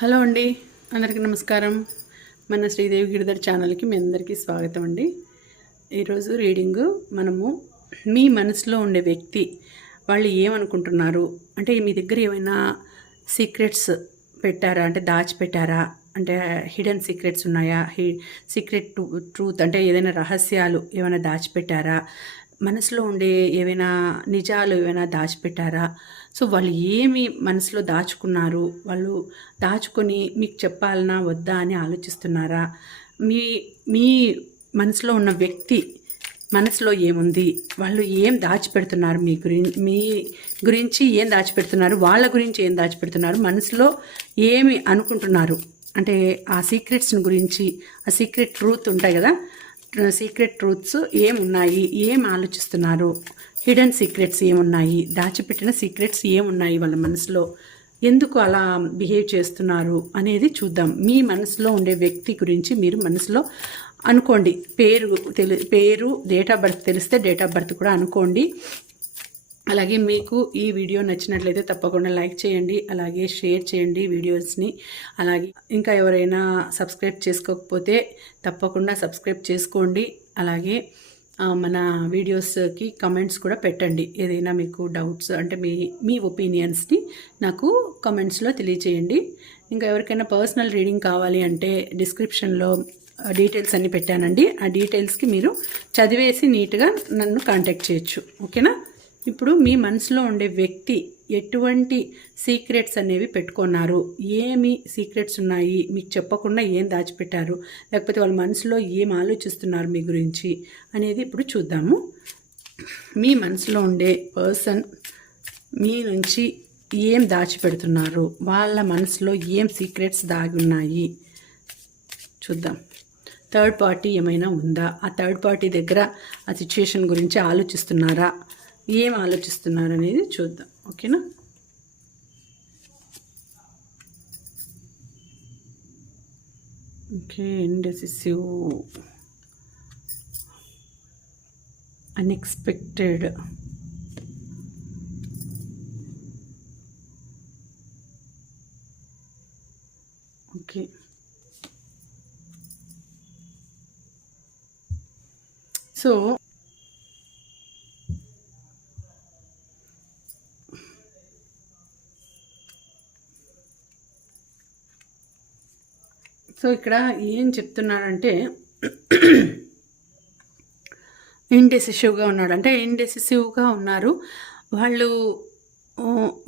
Hello అండి, అందరికీ నమస్కారం. మన శ్రీదేవి గిరిధర్ ఛానల్కి మీ అందరికీ స్వాగతం అండి. ఈరోజు రీడింగు మనము మీ మనసులో ఉండే వ్యక్తి వాళ్ళు ఏమనుకుంటున్నారు అంటే మీ దగ్గర ఏమైనా సీక్రెట్స్ పెట్టారా అంటే దాచిపెట్టారా అంటే హిడెన్ సీక్రెట్స్ ఉన్నాయా, సీక్రెట్ ట్రూత్ అంటే ఏదైనా రహస్యాలు ఏమైనా దాచిపెట్టారా, మనసులో ఉండే ఏవైనా నిజాలు ఏమైనా దాచిపెట్టారా, సో వాళ్ళు ఏమి మనసులో దాచుకున్నారు, వాళ్ళు దాచుకొని మీకు చెప్పాలనా వద్దా అని ఆలోచిస్తున్నారా, మీ మీ మనసులో ఉన్న వ్యక్తి మనసులో ఏముంది, వాళ్ళు ఏం దాచిపెడుతున్నారు, మీ గురించి ఏం దాచిపెడుతున్నారు, వాళ్ళ గురించి ఏం దాచిపెడుతున్నారు, మనసులో ఏమి అనుకుంటున్నారు అంటే ఆ సీక్రెట్స్ని గురించి, ఆ సీక్రెట్ ట్రూత్ ఉంటాయి కదా, సీక్రెట్ ట్రూత్స్ ఏమున్నాయి, ఏం ఆలోచిస్తున్నారు, హిడెన్ సీక్రెట్స్ ఏమున్నాయి, దాచిపెట్టిన సీక్రెట్స్ ఏమున్నాయి, వాళ్ళ మనసులో ఎందుకు అలా బిహేవ్ చేస్తున్నారు అనేది చూద్దాం. మీ మనసులో ఉండే వ్యక్తి గురించి మీరు మనసులో అనుకోండి. పేరు డేట్ ఆఫ్ బర్త్ తెలిస్తే డేట్ ఆఫ్ బర్త్ కూడా అనుకోండి. అలాగే మీకు ఈ వీడియో నచ్చినట్లయితే తప్పకుండా లైక్ చేయండి, అలాగే షేర్ చేయండి వీడియోస్ని. అలాగే ఇంకా ఎవరైనా సబ్స్క్రైబ్ చేసుకోకపోతే తప్పకుండా సబ్స్క్రైబ్ చేసుకోండి. అలాగే మన వీడియోస్కి కమెంట్స్ కూడా పెట్టండి. ఏదైనా మీకు డౌట్స్ అంటే మీ ఒపీనియన్స్ని నాకు కమెంట్స్లో తెలియచేయండి. ఇంకా ఎవరికైనా పర్సనల్ రీడింగ్ కావాలి అంటే డిస్క్రిప్షన్లో డీటెయిల్స్ అన్నీ పెట్టానండి. ఆ డీటెయిల్స్కి మీరు చదివేసి నీట్గా నన్ను కాంటాక్ట్ చేయొచ్చు. ఓకేనా? ఇప్పుడు మీ మనసులో ఉండే వ్యక్తి ఎటువంటి సీక్రెట్స్ అనేవి పెట్టుకున్నారు, ఏమి సీక్రెట్స్ ఉన్నాయి, మీకు చెప్పకుండా ఏం దాచిపెట్టారు, లేకపోతే వాళ్ళ మనసులో ఏం ఆలోచిస్తున్నారు మీ గురించి అనేది ఇప్పుడు చూద్దాము. మీ మనసులో ఉండే పర్సన్ మీ నుంచి ఏం దాచిపెడుతున్నారు, వాళ్ళ మనసులో ఏం సీక్రెట్స్ దాగి ఉన్నాయి చూద్దాం. థర్డ్ పార్టీ ఏమైనా ఉందా, ఆ థర్డ్ పార్టీ దగ్గర ఆ సిచ్యుయేషన్ గురించి ఆలోచిస్తున్నారా, ఏం ఆలోచిస్తున్నారు అనేది చూద్దాం. ఓకేనా? Okay. Indecisive, unexpected, okay. So ఇక్కడ ఏం చెప్తున్నారంటే ఇండెసిసివ్గా ఉన్నాడు అంటే ఇండెసిసివ్గా ఉన్నారు వాళ్ళు.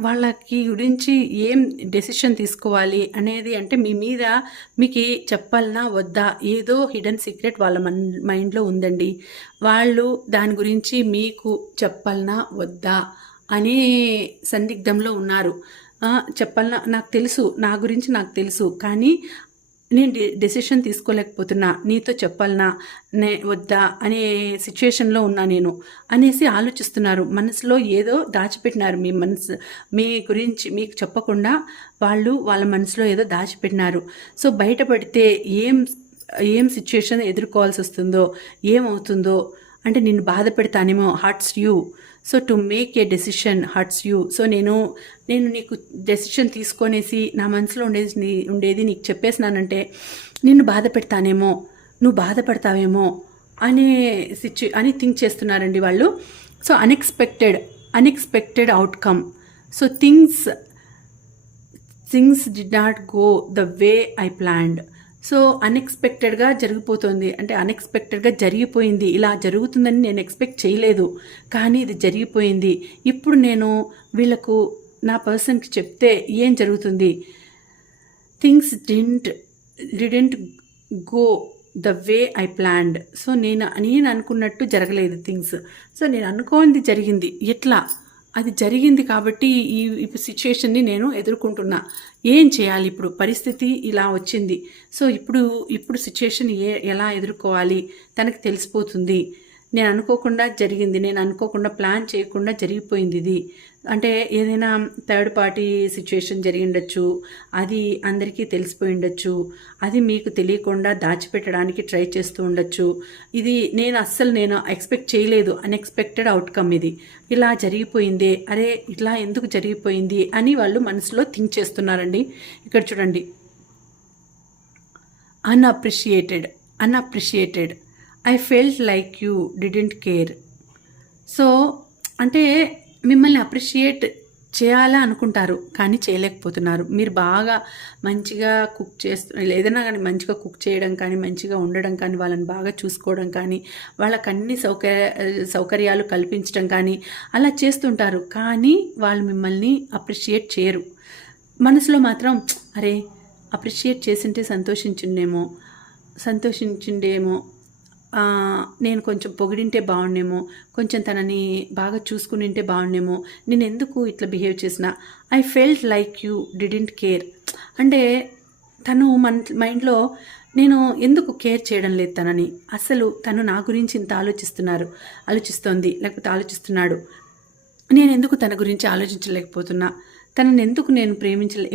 వాళ్ళకి గురించి ఏం డెసిషన్ తీసుకోవాలి అనేది అంటే మీ మీద మీకు చెప్పాలనా వద్దా, ఏదో హిడెన్ సీక్రెట్ వాళ్ళ మైండ్లో ఉందండి. వాళ్ళు దాని గురించి మీకు చెప్పాలనా వద్దా అనే సందిగ్ధంలో ఉన్నారు. చెప్పాలనా, నాకు తెలుసు, నా గురించి నాకు తెలుసు, కానీ నేను డెసిషన్ తీసుకోలేకపోతున్నా, నీతో చెప్పాలనా వద్దా అనే సిచ్యుయేషన్లో ఉన్నా నేను అనేసి ఆలోచిస్తున్నారు. మనసులో ఏదో దాచిపెట్టినారు. మీ గురించి మీకు చెప్పకుండా వాళ్ళు వాళ్ళ మనసులో ఏదో దాచిపెట్టినారు. సో బయటపడితే ఏం సిచ్యుయేషన్ ఎదుర్కోవాల్సి వస్తుందో, ఏమవుతుందో అంటే నిన్ను బాధ పెడతానేమో, hurts you. So to make a decision hurts you. So నేను నీకు డెసిషన్ తీసుకొనేసి నా మనసులో ఉండేది నీకు చెప్పేసినానంటే నిన్ను బాధ పెడతానేమో, నువ్వు బాధపడతావేమో అని థింక్ చేస్తున్నారండి వాళ్ళు. So unexpected outcome. So things did not go the way I planned. So అన్ఎక్స్పెక్టెడ్గా జరిగిపోతుంది అంటే అన్ఎక్స్పెక్టెడ్గా జరిగిపోయింది. ఇలా జరుగుతుందని నేను ఎక్స్పెక్ట్ చేయలేదు, కానీ ఇది జరిగిపోయింది. ఇప్పుడు నేను వీళ్ళకు నా పర్సన్కి చెప్తే ఏం జరుగుతుంది, things didn't go the way I planned. So నేను అనుకున్నట్టు జరగలేదు థింగ్స్. సో నేను అనుకోనిది జరిగింది. ఎట్లా అది జరిగింది కాబట్టి ఈ సిచ్యుయేషన్ని నేను ఎదుర్కొంటున్నా. ఏం చేయాలి ఇప్పుడు, పరిస్థితి ఇలా వచ్చింది. సో ఇప్పుడు సిచ్యుయేషన్ ఎలా ఎదుర్కోవాలి తనకి తెలిసిపోతుంది. నేను అనుకోకుండా జరిగింది, నేను అనుకోకుండా ప్లాన్ చేయకుండా జరిగిపోయింది ఇది. అంటే ఏదైనా థర్డ్ పార్టీ సిచ్యుయేషన్ జరిగి ఉండొచ్చు, అది అందరికీ తెలిసిపోయి ఉండొచ్చు, అది మీకు తెలియకుండా దాచిపెట్టడానికి ట్రై చేస్తూ ఉండొచ్చు. ఇది నేను ఎక్స్పెక్ట్ చేయలేదు, అన్ఎక్స్పెక్టెడ్ అవుట్కమ్ ఇది. ఇలా జరిగిపోయింది, అరే ఇట్లా ఎందుకు జరిగిపోయింది అని వాళ్ళు మనసులో థింక్ చేస్తున్నారండి. ఇక్కడ చూడండి, unappreciated. I felt like you didn't care. So అంటే మిమ్మల్ని అప్రిషియేట్ చేయాలా అనుకుంటారు కానీ చేయలేకపోతున్నారు. మీరు బాగా మంచిగా కుక్ ఏదైనా కానీ మంచిగా కుక్ చేయడం కానీ, మంచిగా ఉండడం కానీ, వాళ్ళని బాగా చూసుకోవడం కానీ, వాళ్ళకి అన్ని సౌకర్యాలు కల్పించడం కానీ అలా చేస్తుంటారు. కానీ వాళ్ళు మిమ్మల్ని అప్రిషియేట్ చేయరు. మనసులో మాత్రం అరే అప్రిషియేట్ చేసింటే సంతోషించిండేమో, నేను కొంచెం పొగిడింటే బాగుండేమో, కొంచెం తనని బాగా చూసుకునింటే బాగుండేమో, నేను ఎందుకు ఇట్లా బిహేవ్ చేసిన, I felt like you didn't care. అంటే తను మైండ్లో నేను ఎందుకు కేర్ చేయడం లేదు తనని, అసలు తను నా గురించి ఇంత ఆలోచిస్తోంది లేకపోతే ఆలోచిస్తున్నాడు, నేను ఎందుకు తన గురించి ఆలోచించలేకపోతున్నా, తనని ఎందుకు నేను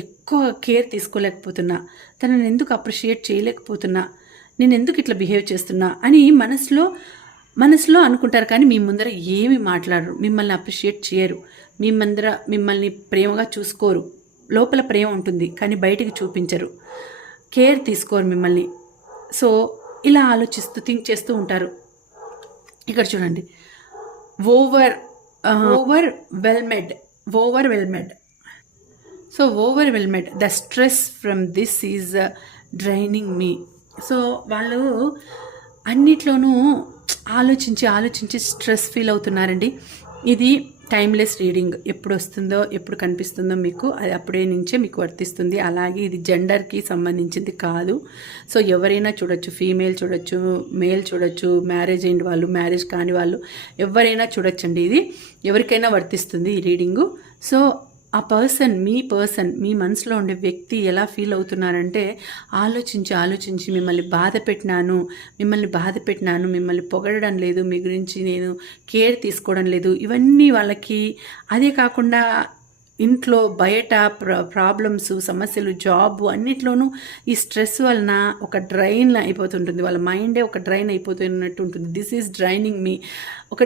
ఎక్కువ కేర్ తీసుకోలేకపోతున్నా, తనని ఎందుకు అప్రిషియేట్ చేయలేకపోతున్నా, నేను ఎందుకు ఇట్లా బిహేవ్ చేస్తున్నా అని మనసులో అనుకుంటారు. కానీ మీ ముందర ఏమి మాట్లాడరు, మిమ్మల్ని అప్రిషియేట్ చేయరు, మిమ్మల్ని ప్రేమగా చూసుకోరు. లోపల ప్రేమ ఉంటుంది కానీ బయటికి చూపించరు, కేర్ తీసుకోరు మిమ్మల్ని. సో ఇలా థింక్ చేస్తూ ఉంటారు. ఇక్కడ చూడండి, overwhelmed. So overwhelmed, the stress from this is draining me. So వాళ్ళు అన్నిట్లోనూ ఆలోచించి స్ట్రెస్ ఫీల్ అవుతున్నారండి. ఇది టైమ్లెస్ రీడింగ్. ఎప్పుడు వస్తుందో ఎప్పుడు కనిపిస్తుందో మీకు అది అప్పుడే నుంచే మీకు వర్తిస్తుంది. అలాగే ఇది జెండర్కి సంబంధించింది కాదు. సో ఎవరైనా చూడొచ్చు, ఫీమేల్ చూడొచ్చు, మేల్ చూడొచ్చు, మ్యారేజ్ అయిన వాళ్ళు, మ్యారేజ్ కాని వాళ్ళు ఎవరైనా చూడొచ్చండి. ఇది ఎవరికైనా వర్తిస్తుంది ఈ రీడింగు. సో ఆ మీ మనసులో ఉండే వ్యక్తి ఎలా ఫీల్ అవుతున్నారంటే ఆలోచించి మిమ్మల్ని బాధ పెట్టినాను, మిమ్మల్ని పొగడడం లేదు, మీ గురించి నేను కేర్ తీసుకోవడం లేదు, ఇవన్నీ వాళ్ళకి. అదే కాకుండా ఇంట్లో బయట ప్రాబ్లమ్స్, సమస్యలు, జాబ్ అన్నిట్లోనూ ఈ స్ట్రెస్ వలన ఒక డ్రైన్ అయిపోతుంటుంది. వాళ్ళ మైండే ఒక డ్రైన్ అయిపోతున్నట్టు ఉంటుంది. దిస్ ఈజ్ డ్రైనింగ్ మీ. ఒక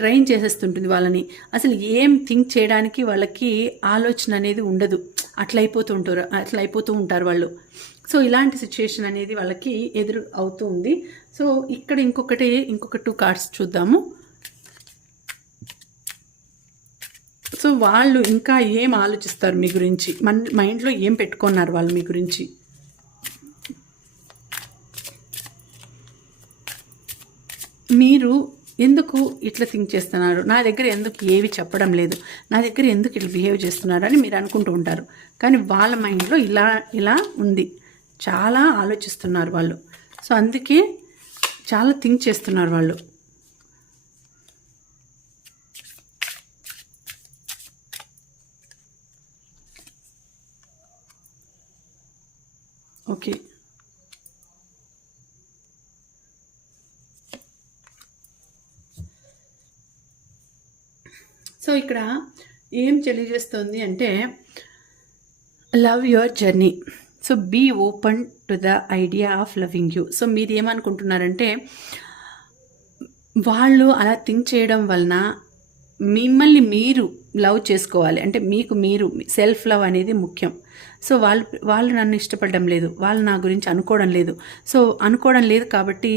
డ్రైన్ చేసేస్తుంటుంది వాళ్ళని. అసలు ఏం థింక్ చేయడానికి వాళ్ళకి ఆలోచన అనేది ఉండదు. అట్లా అయిపోతూ ఉంటారు వాళ్ళు. సో ఇలాంటి సిచ్యుయేషన్ అనేది వాళ్ళకి ఎదురు అవుతూ ఉంది. సో ఇక్కడ ఇంకొక 2 కార్డ్స్ చూద్దాము. సో వాళ్ళు ఇంకా ఏం ఆలోచిస్తారు మీ గురించి, మైండ్లో ఏం పెట్టుకున్నారు వాళ్ళు మీ గురించి. మీరు ఎందుకు ఇట్లా థింక్ చేస్తున్నారు, నా దగ్గర ఎందుకు ఏవి చెప్పడం లేదు, నా దగ్గర ఎందుకు ఇట్లా బిహేవ్ చేస్తున్నారు అని మీరు అనుకుంటూ ఉంటారు. కానీ వాళ్ళ మైండ్లో ఇలా ఉంది, చాలా ఆలోచిస్తున్నారు వాళ్ళు. సో అందుకే చాలా థింక్ చేస్తున్నారు వాళ్ళు. ఓకే, సో ఇక్కడ ఏం తెలియజేస్తుంది అంటే love your journey. So be open to the idea of loving you. So మీరు ఏమనుకుంటున్నారంటే వాళ్ళు అలా థింక్ చేయడం వలన మిమ్మల్ని మీరు లవ్ చేసుకోవాలి, అంటే మీకు మీరు సెల్ఫ్ లవ్ అనేది ముఖ్యం. సో వాళ్ళు నన్ను ఇష్టపడడం లేదు, వాళ్ళు నా గురించి అనుకోవడం లేదు. సో అనుకోవడం లేదు కాబట్టి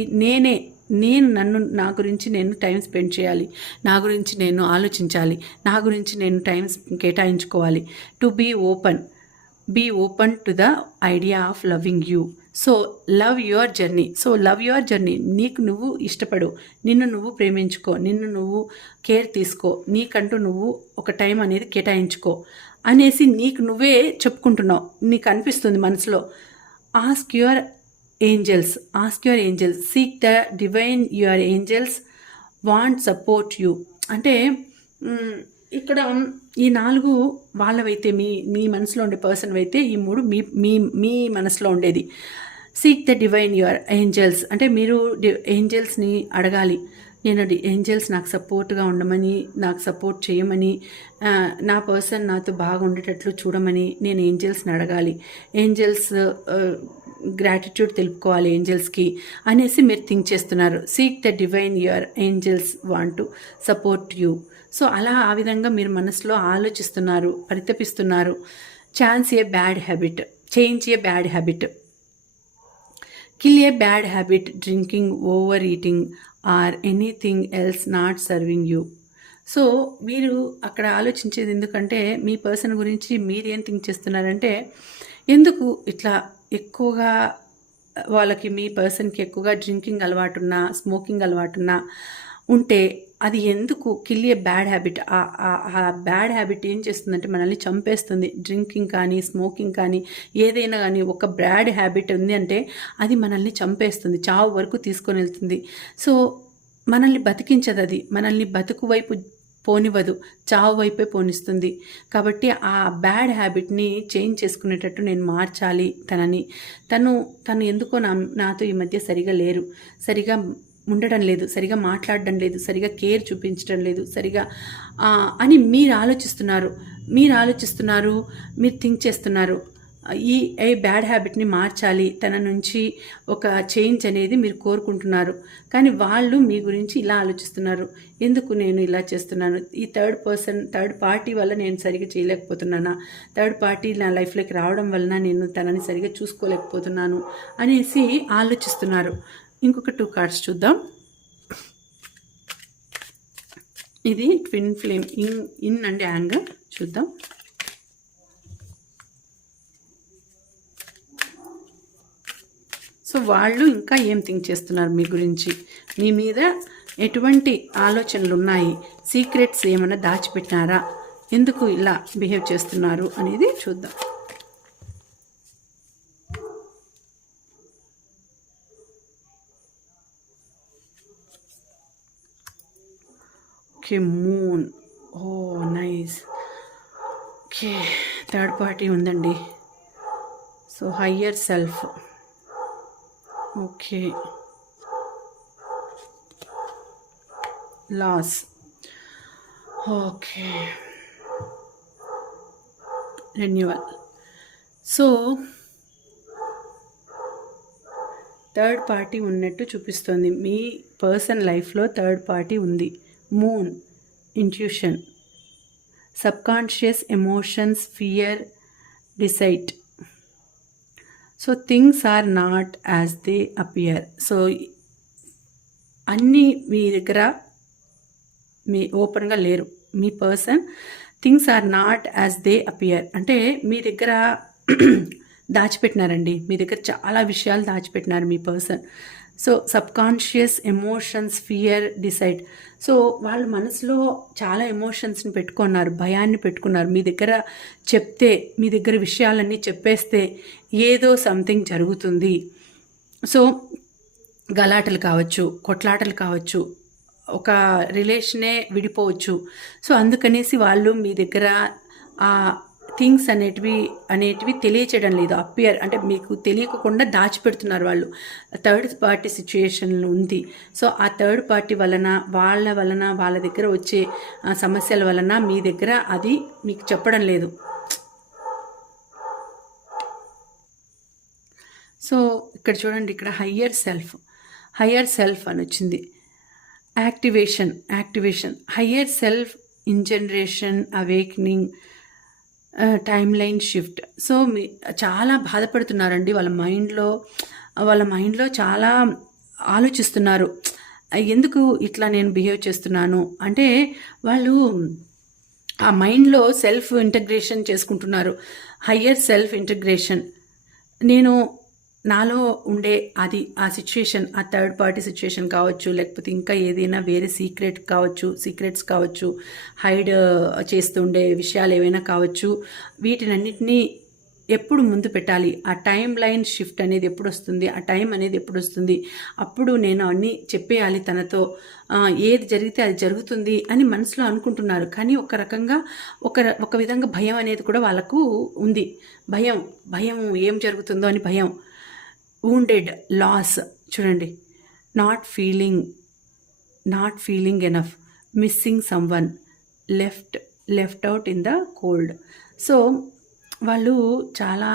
నా గురించి నేను టైం స్పెండ్ చేయాలి, నా గురించి నేను ఆలోచించాలి, నా గురించి నేను టైం కేటాయించుకోవాలి. To be open to the idea of loving you. So love your journey. So love your journey. నీకు నువ్వు ఇష్టపడు, నిన్ను నువ్వు ప్రేమించుకో, నిన్ను నువ్వు కేర్ తీసుకో, నీకంటూ నువ్వు ఒక టైం అనేది కేటాయించుకో అనేసి నీకు నువ్వే చెప్పుకుంటున్నావు. నీకు అనిపిస్తుంది మనసులో. Ask your angels, seek the divine. Your angels want support you. అంటే ఇక్కడ ఈ 4 వాళ్ళవైతే మీ మనసులో ఉండే పర్సన్ అయితే, ఈ 3 మీ మనసులో ఉండేది. Seek the divine your angels అంటే మీరు ఏంజల్స్ని అడగాలి. నేను ఏంజల్స్ నాకు సపోర్ట్గా ఉండమని, నాకు సపోర్ట్ చేయమని, నా పర్సన్ నాతో బాగా ఉండేటట్లు చూడమని నేను ఏంజల్స్ని అడగాలి. ఏంజల్స్ గ్రాటిట్యూడ్ తెలుపుకోవాలి ఏంజల్స్కి అనేసి మీరు థింక్ చేస్తున్నారు. Seek the divine your angels want to support you. So ఆ విధంగా మీరు మనసులో ఆలోచిస్తున్నారు, పరితపిస్తున్నారు. Change a bad habit. Kill a bad habit, drinking, overeating or anything else not serving you. So మీరు అక్కడ ఆలోచించేది ఎందుకంటే మీ పర్సన్ గురించి మీరేం థింక్ చేస్తున్నారంటే, ఎందుకు ఇట్లా ఎక్కువగా వాళ్ళకి మీ పర్సన్కి ఎక్కువగా డ్రింకింగ్ అలవాటున్నా, స్మోకింగ్ అలవాటున్నా ఉంటే అది ఎందుకు కిల్ ఏ బ్యాడ్ హ్యాబిట్. ఆ బ్యాడ్ హ్యాబిట్ ఏం చేస్తుందంటే మనల్ని చంపేస్తుంది. డ్రింకింగ్ కానీ, స్మోకింగ్ కానీ, ఏదైనా కానీ ఒక బ్యాడ్ హ్యాబిట్ ఉంది అంటే అది మనల్ని చంపేస్తుంది, చావు వరకు తీసుకొని వెళ్తుంది. సో మనల్ని బతికించదు, అది మనల్ని బతుకు వైపు పోనివ్వదు, చావు వైపే పోనిస్తుంది. కాబట్టి ఆ బ్యాడ్ హ్యాబిట్ని చేంజ్ చేసుకునేటట్టు నేను మార్చాలి తనని. తను ఎందుకో నాతో ఈ మధ్య సరిగా లేరు, సరిగా ఉండడం లేదు, సరిగా మాట్లాడడం లేదు, సరిగా కేర్ చూపించడం లేదు, సరిగా అని మీరు ఆలోచిస్తున్నారు, మీరు థింక్ చేస్తున్నారు. ఈ బ్యాడ్ హ్యాబిట్ని మార్చాలి, తన నుంచి ఒక చేంజ్ అనేది మీరు కోరుకుంటున్నారు. కానీ వాళ్ళు మీ గురించి ఇలా ఆలోచిస్తున్నారు, ఎందుకు నేను ఇలా చేస్తున్నాను, ఈ థర్డ్ పార్టీ వల్ల నేను సరిగా చేయలేకపోతున్నానా, థర్డ్ పార్టీ నా లైఫ్లోకి రావడం వలన నేను తనని సరిగా చూసుకోలేకపోతున్నాను అనేసి ఆలోచిస్తున్నారు. ఇంకొక 2 కార్డ్స్ చూద్దాం. ఇది twin flame, in and anger చూద్దాం. సో వాళ్ళు ఇంకా ఏం థింక్ చేస్తున్నారు మీ గురించి, మీ మీద ఎటువంటి ఆలోచనలు ఉన్నాయి, సీక్రెట్స్ ఏమైనా దాచిపెట్టినారా, ఎందుకు ఇలా బిహేవ్ చేస్తున్నారు అనేది చూద్దాం. Okay, moon. Oh nice. Okay, third party ఉందండి. So higher self. Okay, loss. Okay, renewal. So third party ఉన్నట్టు చూపిస్తుంది. మీ పర్సన్ లైఫ్లో థర్డ్ పార్టీ ఉంది. Moon, intuition, subconscious emotions, fear, deceit. So things are not as they appear. So అన్నీ మీ దగ్గర మీ ఓపెన్గా లేరు. మీ person things are not as they appear అంటే మీ దగ్గర దాచిపెట్టినారండి, మీ దగ్గర చాలా విషయాలు దాచిపెట్టినారు మీ person. So subconscious emotions, fear, decide. So వాళ్ళ మనసులో చాలా ఎమోషన్స్ని పెట్టుకున్నారు, భయాన్ని పెట్టుకున్నారు. మీ దగ్గర చెప్తే, మీ దగ్గర విషయాలన్నీ చెప్పేస్తే ఏదో సంథింగ్ జరుగుతుంది. సో గలాటలు కావచ్చు, కొట్లాటలు కావచ్చు, ఒక రిలేషనే విడిపోవచ్చు. సో అందుకనేసి వాళ్ళు మీ దగ్గర ఆ థింగ్స్ అనేటివి తెలియచేయడం లేదు. అపియర్ అంటే మీకు తెలియకుండా దాచిపెడుతున్నారు వాళ్ళు. థర్డ్ పార్టీ సిచ్యుయేషన్లో ఉంది. సో ఆ థర్డ్ పార్టీ వలన వాళ్ళ దగ్గర వచ్చే సమస్యల వలన మీ దగ్గర అది మీకు చెప్పడం లేదు. సో ఇక్కడ చూడండి, ఇక్కడ హయ్యర్ సెల్ఫ్ అని వచ్చింది. యాక్టివేషన్, హయ్యర్ సెల్ఫ్, ఇన్జనరేషన్, awakening, timeline shift. So చాలా బాధపడుతున్నారండి. వాళ్ళ మైండ్లో చాలా ఆలోచిస్తున్నారు, ఎందుకు ఇట్లా నేను బిహేవ్ చేస్తున్నాను అంటే వాళ్ళు ఆ మైండ్లో సెల్ఫ్ ఇంటగ్రేషన్ చేసుకుంటున్నారు. హయ్యర్ సెల్ఫ్ ఇంటగ్రేషన్, నేను నాలో ఉండే అది ఆ సిచ్యుయేషన్, ఆ థర్డ్ పార్టీ సిచ్యుయేషన్ కావచ్చు, లేకపోతే ఇంకా ఏదైనా వేరే సీక్రెట్స్ కావచ్చు, హైడ్ చేస్తుండే విషయాలు ఏవైనా కావచ్చు, వీటినన్నిటినీ ఎప్పుడు ముందు పెట్టాలి, ఆ టైం లైన్ షిఫ్ట్ అనేది ఎప్పుడు వస్తుంది, ఆ టైం అనేది ఎప్పుడు వస్తుంది, అప్పుడు నేను అన్నీ చెప్పేయాలి తనతో, ఏది జరిగితే అది జరుగుతుంది అని మనసులో అనుకుంటున్నారు. కానీ ఒక రకంగా ఒక విధంగా భయం అనేది కూడా వాళ్ళకు ఉంది. భయం ఏం జరుగుతుందో అని భయం. wounded, లాస్ చూడండి, not feeling enough, missing someone, left out in the cold. So వాళ్ళు చాలా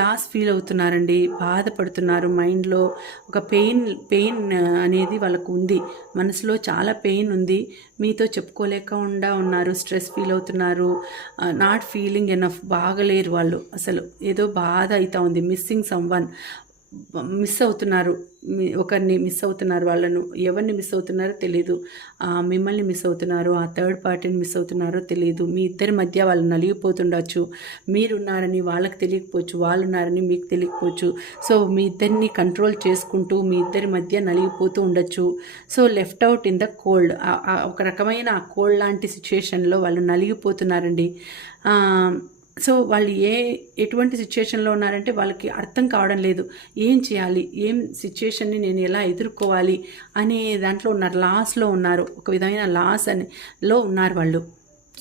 లాస్ ఫీల్ అవుతున్నారండి, బాధపడుతున్నారు. మైండ్లో ఒక పెయిన్ అనేది వాళ్ళకు ఉంది, మనసులో చాలా పెయిన్ ఉంది, మీతో చెప్పుకోలేకుండా ఉన్నారు, స్ట్రెస్ ఫీల్ అవుతున్నారు, నాట్ ఫీలింగ్ ఎనఫ్, బాగలేరు వాళ్ళు, అసలు ఏదో బాధ అవుతా ఉంది. మిస్సింగ్ సమ్వన్, మిస్ అవుతున్నారు, ఒకరిని మిస్ అవుతున్నారు, వాళ్ళను ఎవరిని మిస్ అవుతున్నారో తెలియదు, మిమ్మల్ని మిస్ అవుతున్నారు, ఆ థర్డ్ పార్టీని మిస్ అవుతున్నారో తెలియదు. మీ ఇద్దరి మధ్య వాళ్ళు నలిగిపోతుండొచ్చు, మీరున్నారని వాళ్ళకి తెలియకపోవచ్చు, వాళ్ళు ఉన్నారని మీకు తెలియకపోవచ్చు. సో మీ ఇద్దరిని కంట్రోల్ చేసుకుంటూ మీ ఇద్దరి మధ్య నలిగిపోతూ ఉండొచ్చు. So left out in the cold, ఒక రకమైన ఆ కోల్డ్ లాంటి సిచ్యుయేషన్లో వాళ్ళు నలిగిపోతున్నారండి. సో వాళ్ళు ఎటువంటి సిచ్యుయేషన్లో ఉన్నారంటే వాళ్ళకి అర్థం కావడం లేదు, ఏం చేయాలి, ఏం సిచ్యుయేషన్ని నేను ఎలా ఎదుర్కోవాలి అనే దాంట్లో ఉన్నారు, లాస్లో ఉన్నారు, ఒక విధమైన లాస్ లో ఉన్నారు వాళ్ళు.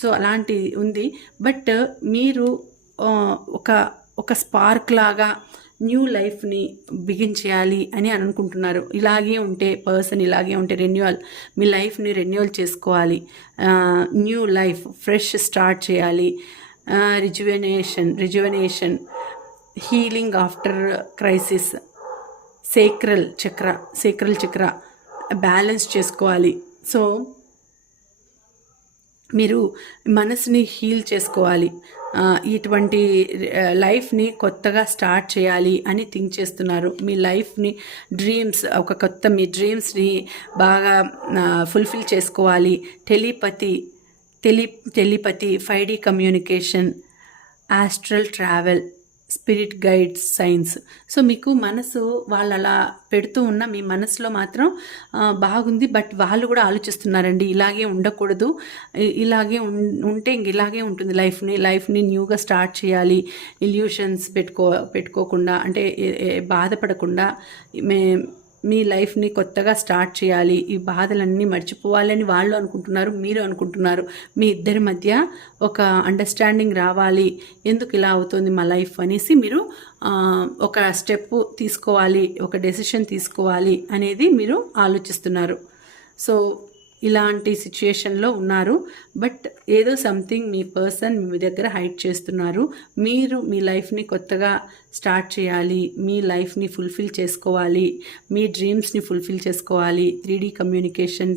సో అలాంటి ఉంది. బట్ మీరు ఒక ఒక స్పార్క్ లాగా న్యూ లైఫ్ని బిగిన్ చేయాలి అని అనుకుంటున్నారు. ఇలాగే ఉంటే పర్సన్ ఇలాగే ఉంటే మీ లైఫ్ని రెన్యూవల్ చేసుకోవాలి, న్యూ లైఫ్ ఫ్రెష్ స్టార్ట్ చేయాలి, రిజువనేషన్, హీలింగ్ ఆఫ్టర్ క్రైసిస్, సేక్రల్ చక్ర బ్యాలెన్స్ చేసుకోవాలి. సో మీరు మనసుని హీల్ చేసుకోవాలి, ఇటువంటి లైఫ్ని కొత్తగా స్టార్ట్ చేయాలి అని థింక్ చేస్తున్నారు. మీ లైఫ్ని మీ డ్రీమ్స్ని బాగా ఫుల్ఫిల్ చేసుకోవాలి. Telepathy 5D communication, astral travel, spirit guides, science. So మీకు మనసు వాళ్ళు అలా పెడుతూ ఉన్న మీ మనసులో మాత్రం బాగుంది, బట్ వాళ్ళు కూడా ఆలోచిస్తున్నారండి, ఇలాగే ఉండకూడదు, ఇలాగే ఉంటే ఇంక ఇలాగే ఉంటుంది లైఫ్ని న్యూగా స్టార్ట్ చేయాలి, ఇల్యూషన్స్ పెట్టుకోకుండా, అంటే బాధపడకుండా మీ లైఫ్ని కొత్తగా స్టార్ట్ చేయాలి, ఈ బాధలన్నీ మర్చిపోవాలని వాళ్ళు అనుకుంటున్నారు, మీరు అనుకుంటున్నారు. మీ ఇద్దరి మధ్య ఒక అండర్స్టాండింగ్ రావాలి, ఎందుకు ఇలా అవుతుంది మా లైఫ్ అనేసి మీరు ఒక స్టెప్ తీసుకోవాలి, ఒక డెసిషన్ తీసుకోవాలి అనేది మీరు ఆలోచిస్తున్నారు. సో ఇలాంటి సిచ్యుయేషన్లో ఉన్నారు. బట్ ఏదో సంథింగ్ మీ పర్సన్ మీ దగ్గర హైడ్ చేస్తున్నారు. మీరు మీ లైఫ్ని కొత్తగా స్టార్ట్ చేయాలి, మీ లైఫ్ని ఫుల్ఫిల్ చేసుకోవాలి, మీ డ్రీమ్స్ని ఫుల్ఫిల్ చేసుకోవాలి. 3D communication,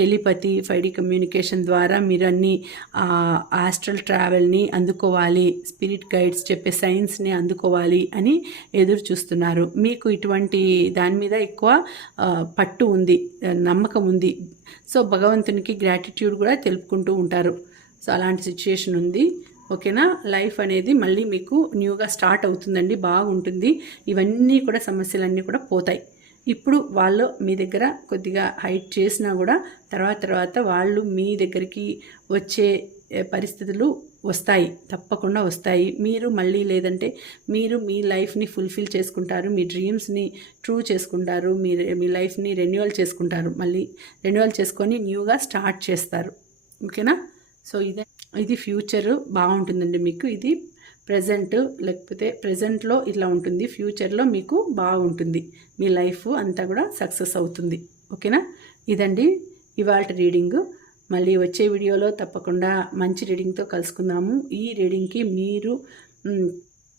telepathy, 5D communication ద్వారా మీరు అన్ని ఆస్ట్రల్ ట్రావెల్ని అందుకోవాలి, స్పిరిట్ గైడ్స్ చెప్పే సైన్స్ని అందుకోవాలి అని ఎదురు చూస్తున్నారు. మీకు ఇటువంటి దాని మీద ఎక్కువ పట్టు ఉంది, నమ్మకం ఉంది. సో భగవంతునికి గ్రాటిట్యూడ్ కూడా తెలుపుకుంటూ ఉంటారు. సో అలాంటి సిచ్యుయేషన్ ఉంది. ఓకేనా, లైఫ్ అనేది మళ్ళీ మీకు న్యూగా స్టార్ట్ అవుతుందండి, బాగుంటుంది. ఇవన్నీ కూడా సమస్యలన్నీ కూడా పోతాయి. ఇప్పుడు వాళ్ళు మీ దగ్గర కొద్దిగా హైట్ చేసినా కూడా తర్వాత వాళ్ళు మీ దగ్గరికి వచ్చే పరిస్థితులు వస్తాయి, తప్పకుండా వస్తాయి. మీరు మళ్ళీ లేదంటే మీరు మీ లైఫ్ని ఫుల్ఫిల్ చేసుకుంటారు, మీ డ్రీమ్స్ని ట్రూ చేసుకుంటారు, మీ లైఫ్ని రెన్యువల్ చేసుకుంటారు, మళ్ళీ రెన్యువల్ చేసుకొని న్యూగా స్టార్ట్ చేస్తారు. ఓకేనా. సో ఇది ఫ్యూచర్ బాగుంటుందండి మీకు. ఇది ప్రజెంట్, లేకపోతే ప్రజెంట్లో ఇలా ఉంటుంది, ఫ్యూచర్లో మీకు బాగుంటుంది, మీ లైఫ్ అంతా కూడా సక్సెస్ అవుతుంది. ఓకేనా. ఇదండి ఇవాళ రీడింగు. మళ్ళీ వచ్చే వీడియోలో తప్పకుండా మంచి రీడింగ్తో కలుసుకుందాము. ఈ రీడింగ్కి మీరు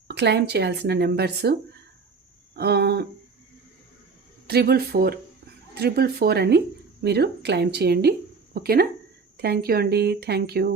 క్లెయిమ్ చేయాల్సిన నెంబర్స్ 444 అని మీరు క్లెయిమ్ చేయండి. ఓకేనా. థ్యాంక్ యూ అండి, థ్యాంక్ యూ.